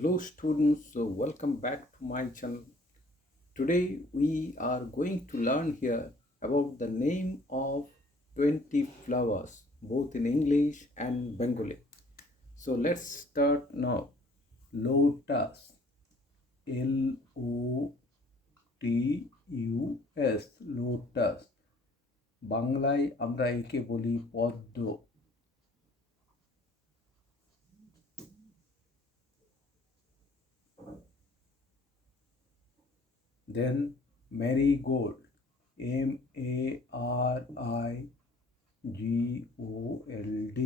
Hello students, welcome back to my channel. Today we are going to learn here about the name of 20 flowers both in English and Bengali. So let's start now. Lotus, Lotus, lotus. বাংলায় আমরা একে বলি পদ্ম। Then marigold, MARIGOLD,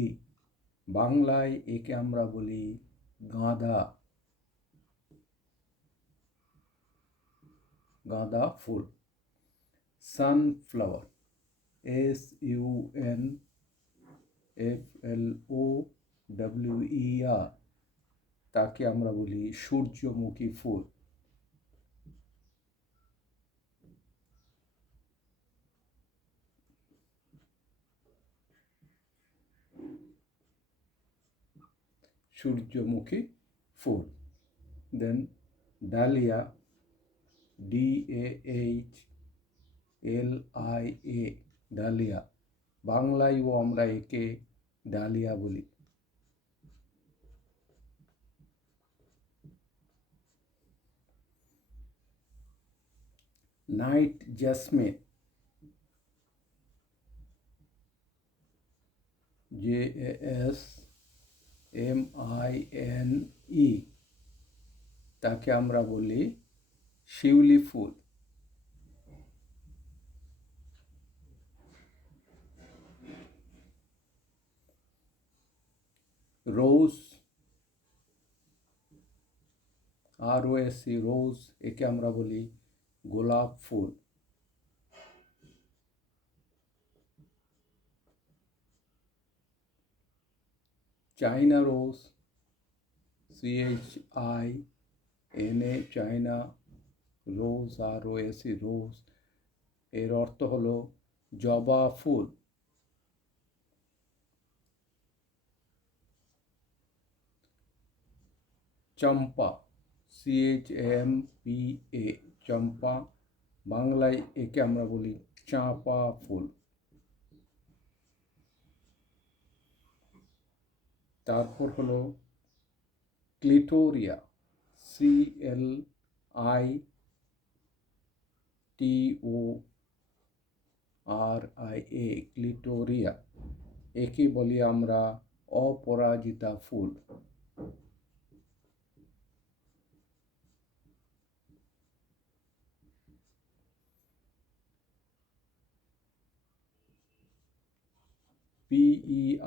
বাংলায় একে আমরা বলি গাঁদা, গাঁদা ফুল। সানফ্লাওয়ার, SUNFLOWER, তাকে আমরা বলি সূর্যমুখী ফুল। সূর্যমুখী ফুল। দেন ডালিয়া, DAHLIA, ডালিয়া, বাংলায়ও আমরা একে ডালিয়া বলি। নাইট জ্যাসমিন, JASMINE, তাকে আমরা বলি শিউলি ফুল। রোজ, ROSE, রোজ, একে আমরা বলি গোলাপ ফুল। চাইনা রোজ, CHINA, চাইনা রোজ, ROSE, রোজ, এর অর্থ হলো জবা ফুল। চম্পা, CHAMPA, চম্পা, বাংলায় একে আমরা বলি চাঁপা ফুল। তারপর হলো ক্লিটোরিয়া, CLITORIA, ক্লিটোরিয়া, একে বলি আমরা অপরাজিতা ফুল। PERIWINKLE,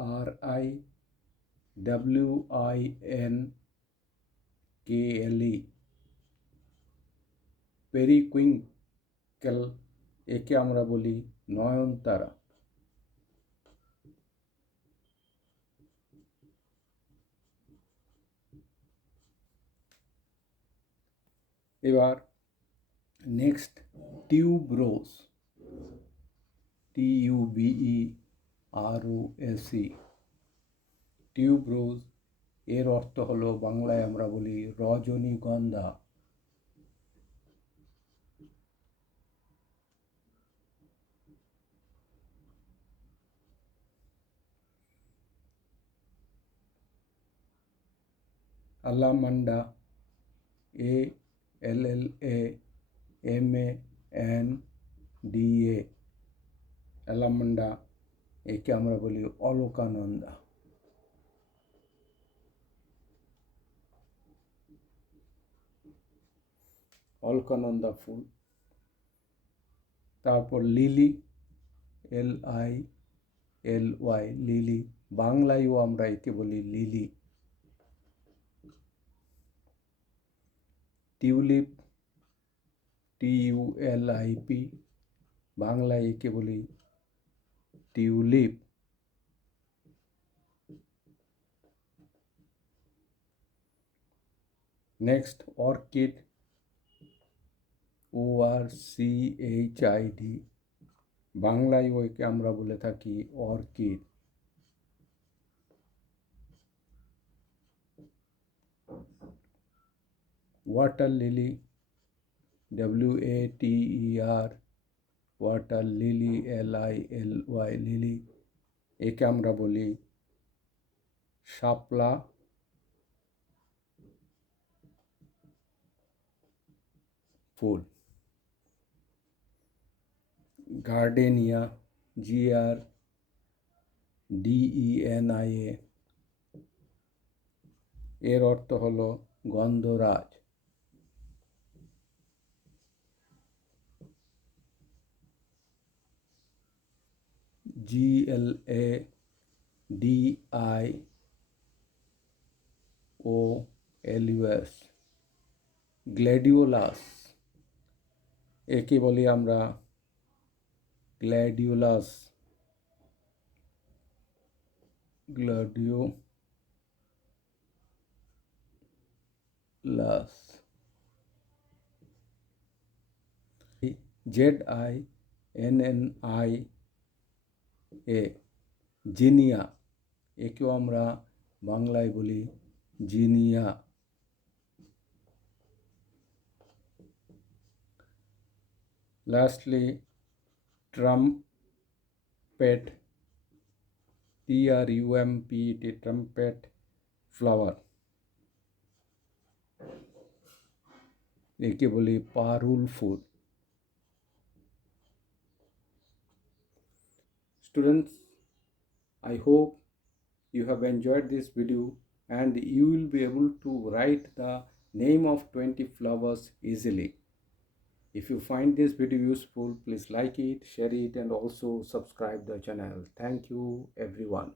পেরিকুইঙ্কেল, একে আমরা বলি নয়নতারা। এবার নেক্সট টিউবরোজ, TUBEROSE, টিউবরোজ, এর অর্থ হলো বাংলায় আমরা বলি রজনীগন্ধা। আলামান্ডা, ALLAMANDA, অ্যালামান্ডা, একে আমরা বলি অলকানন্দা। অলকানন্দা ফুল। তারপর লিলি, LILY, লিলি, বাংলায়ও আমরা একে বলি লিলি। টিউলিপ, TULIP, বাংলায় একে বলি টিউলিপ। নেক্সট অর্কিড, ORCHID, বাংলায় ওইকে আমরা বলে থাকি orchid. water lily, WATER, water lily, LILY lily, একে আমরা বলি শাপলা ফুল। গার্ডেনিয়া, GARDENIA, এর অর্থ হলো গন্ধরাজ। GLADIOLUS, গ্ল্যাডিওলাস, একে বলি আমরা গ্ল্যাডিওলাস, গ্ল্যাডিওলাস। ZINNIA, জিনিয়া, একেও আমরা বাংলায় বলি zinnia. Lastly trumpet, TRUMPET, trumpet flower, একে বলি পারুল ফুল। Students, I hope you have enjoyed this video and you will be able to write the name of 20 flowers easily. If you find this video useful, please like it, share it, and also subscribe the channel. Thank you everyone.